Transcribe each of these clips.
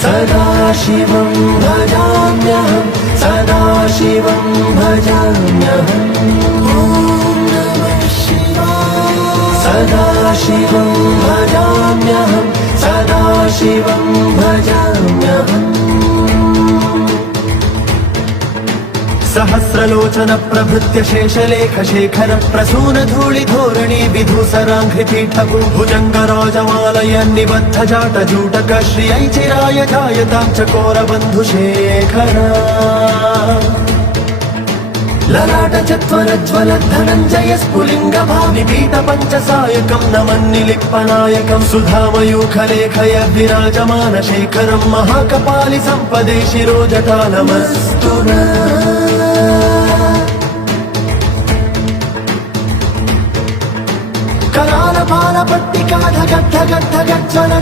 सदाशिवं भजाम्यहं सदाशिवं भजाम्यहम् सदाशिवं भजाम्यहं सदाशिवं भजाम्यहम् सहस्रलोचन प्रभृत्य शेषलेख शेखर प्रसून धूलि धोरणी विधूसराङ्घ्रिपीठकु भुजङ्गराजमालय निबद्ध जाट जूटक श्रियै चिराय जायतां चकोर बन्धुशेखर ललाट चत्वरज्वल धनञ्जय स्फुलिङ्ग भावि पीत पञ्चसायकं नमन्निलिप्पनायकं सुधामयूखलेखय विराजमान शेखरं महाकपालि सम्पदे शिरोजटालमस्तु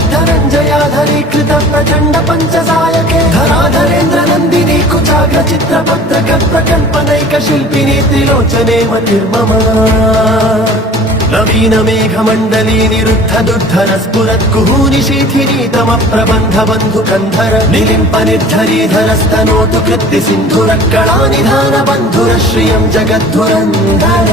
धरालपालपट्टिकाधगद्धगद्धगज्ज्वलद्धनञ्जयाधरीकृत प्रचण्ड पञ्चसायके धराधरेन्द्र नन्दिनी कुचाग्र चित्रपत्रक प्रकल्पनैक शिल्पिनी त्रिलोचने मतिर्मम नवीन मेघमण्डली निरुद्ध दुर्धर स्फुरत्कुहूनि शीथिनी तम प्रबन्ध बन्धुकन्धर निलिम्प निर्धरीधरस्तनोतु कृत्ति सिन्धुरक्कळा निधान बन्धुर श्रियं जगद्धुरन्धर